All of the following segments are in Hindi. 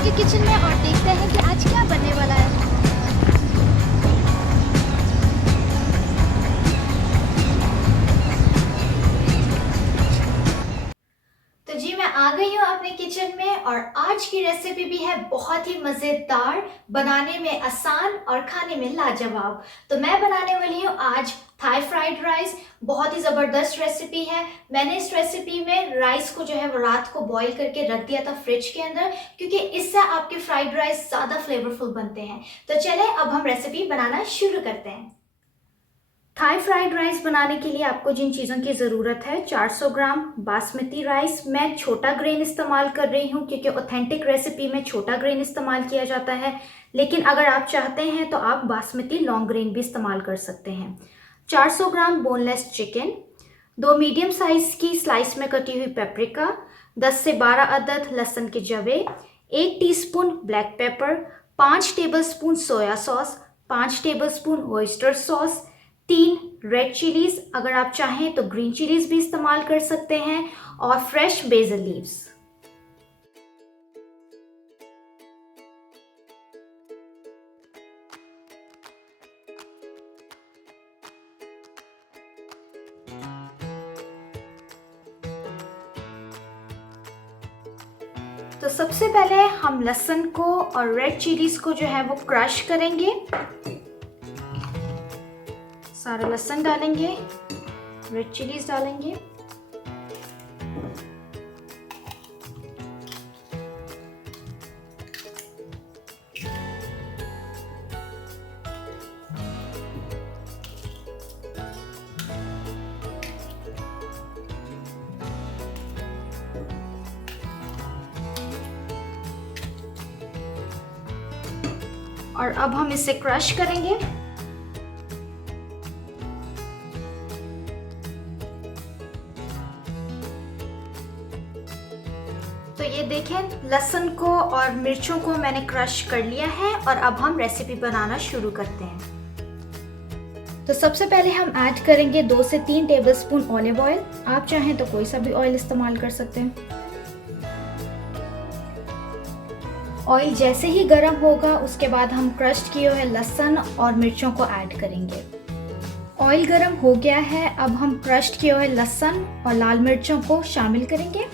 लोगों के किचन में और देखते हैं कि आज क्या बनने वाला है। तो जी मैं आ गई हूँ अपने किचन में और आज की रेसिपी भी है बहुत ही मज़ेदार, बनाने में आसान और खाने में लाजवाब। तो मैं बनाने वाली हूँ आज थाई फ्राइड राइस। बहुत ही ज़बरदस्त रेसिपी है। मैंने इस रेसिपी में राइस को जो है वो रात को बॉईल करके रख दिया था फ्रिज के अंदर, क्योंकि इससे आपके फ्राइड राइस ज़्यादा फ्लेवरफुल बनते हैं। तो चले अब हम रेसिपी बनाना शुरू करते हैं। थाई फ्राइड राइस बनाने के लिए आपको जिन चीज़ों की ज़रूरत है, 400 ग्राम बासमती राइस। मैं छोटा ग्रेन इस्तेमाल कर रही हूँ क्योंकि ऑथेंटिक रेसिपी में छोटा ग्रेन इस्तेमाल किया जाता है, लेकिन अगर आप चाहते हैं तो आप बासमती लॉन्ग ग्रेन भी इस्तेमाल कर सकते हैं। 400 ग्राम बोनलेस चिकन, 2 मीडियम साइज़ की स्लाइस में कटी हुई पेपरिका, 10 से 12 अदद लहसुन के जवे, 1 teaspoon black pepper, 5 tablespoon soya sauce, 5 tablespoon oyster sauce, 3 red chillies, अगर आप चाहें तो ग्रीन चिलीज भी इस्तेमाल कर सकते हैं, और फ्रेश बेसल लीव्स। तो सबसे पहले हम लहसुन को और रेड चिलीज को जो है वो क्रश करेंगे। सारा लहसुन डालेंगे, रेड चिलीज डालेंगे, और अब हम इसे क्रश करेंगे। तो ये देखें, लहसुन को और मिर्चों को मैंने क्रश कर लिया है और अब हम रेसिपी बनाना शुरू करते हैं। तो सबसे पहले हम ऐड करेंगे 2 से 3 टेबलस्पून ऑलिव ऑयल। आप चाहें तो कोई सा भी ऑयल इस्तेमाल कर सकते हैं। ऑयल जैसे ही गर्म होगा उसके बाद हम क्रश किए हुए लहसुन और मिर्चों को ऐड करेंगे। ऑयल गर्म हो गया है, अब हम क्रश किए हुए लहसुन और लाल मिर्चों को शामिल करेंगे।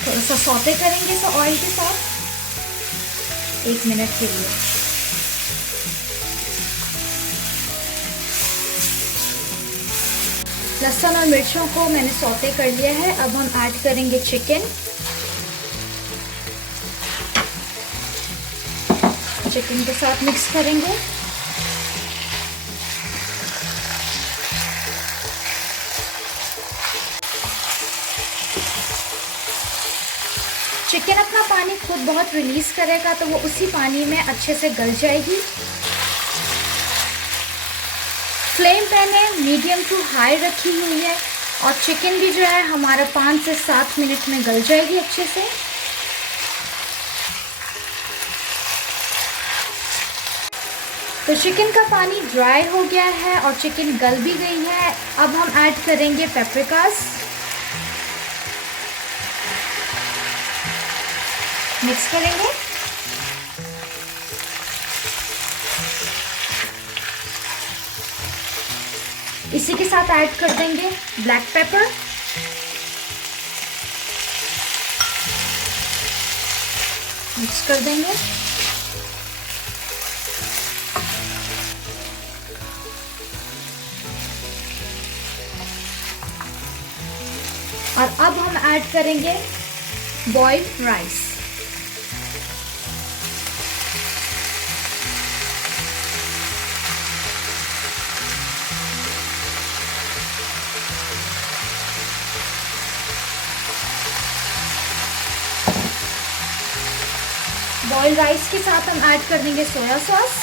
थोड़ा सा सौते करेंगे तो ऑयल के साथ 1 मिनट के लिए। लहसुन और मिर्चों को मैंने सौते कर लिया है। अब हम ऐड करेंगे चिकन। चिकन के साथ मिक्स करेंगे। चिकन अपना पानी खुद बहुत रिलीज करेगा, तो वो उसी पानी में अच्छे से गल जाएगी। फ्लेम मैंने मीडियम टू हाई रखी हुई है और चिकन भी जो है हमारा 5 से 7 मिनट में गल जाएगी अच्छे से। तो चिकन का पानी ड्राई हो गया है और चिकन गल भी गई है। अब हम ऐड करेंगे पेपरिकास, मिक्स करेंगे। इसी के साथ ऐड कर देंगे ब्लैक पेपर, मिक्स कर देंगे। और अब हम ऐड करेंगे बॉइल्ड राइस। बॉइल्ड राइस के साथ हम ऐड कर देंगे सोया सॉस,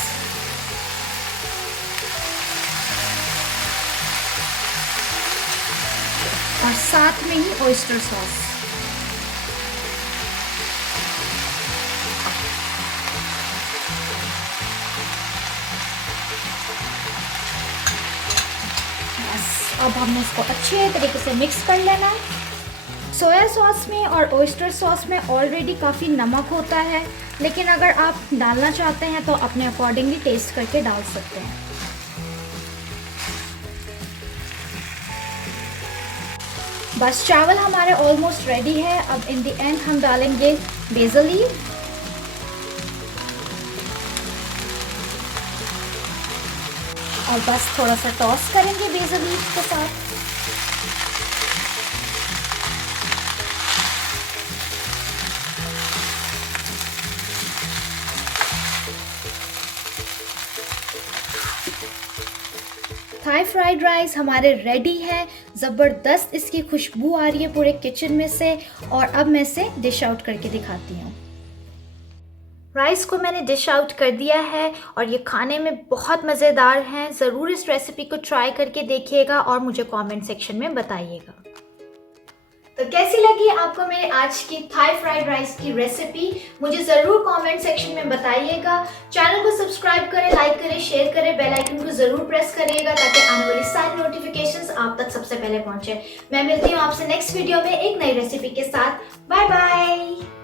और साथ में ही ऑयस्टर सॉस। अब हमने इसको अच्छे तरीके से मिक्स कर लेना है। सोया सॉस में और ऑयस्टर सॉस में ऑलरेडी काफ़ी नमक होता है, लेकिन अगर आप डालना चाहते हैं तो अपने अकॉर्डिंगली टेस्ट करके डाल सकते हैं। बस चावल हमारे ऑलमोस्ट रेडी है। अब इन द एंड हम डालेंगे बेसल लीफ, और बस थोड़ा सा टॉस करेंगे बेसल लीफ के साथ। थाई फ्राइड राइस हमारे रेडी है। ज़बरदस्त इसकी खुशबू आ रही है पूरे किचन में से। और अब मैं इसे डिश आउट करके दिखाती हूँ। राइस को मैंने डिश आउट कर दिया है और ये खाने में बहुत मज़ेदार हैं। ज़रूर इस रेसिपी को ट्राई करके देखिएगा और मुझे कमेंट सेक्शन में बताइएगा। तो कैसी लगी आपको मेरे आज की थाई फ्राइड राइस की रेसिपी, मुझे ज़रूर कमेंट सेक्शन में बताइएगा। चैनल को सब्सक्राइब करें, लाइक करें, शेयर करें, बेल आइकन को ज़रूर प्रेस करिएगा ताकि आने वाली सारी नोटिफिकेशंस आप तक सबसे पहले पहुंचे। मैं मिलती हूँ आपसे नेक्स्ट वीडियो में एक नई रेसिपी के साथ। Bye bye.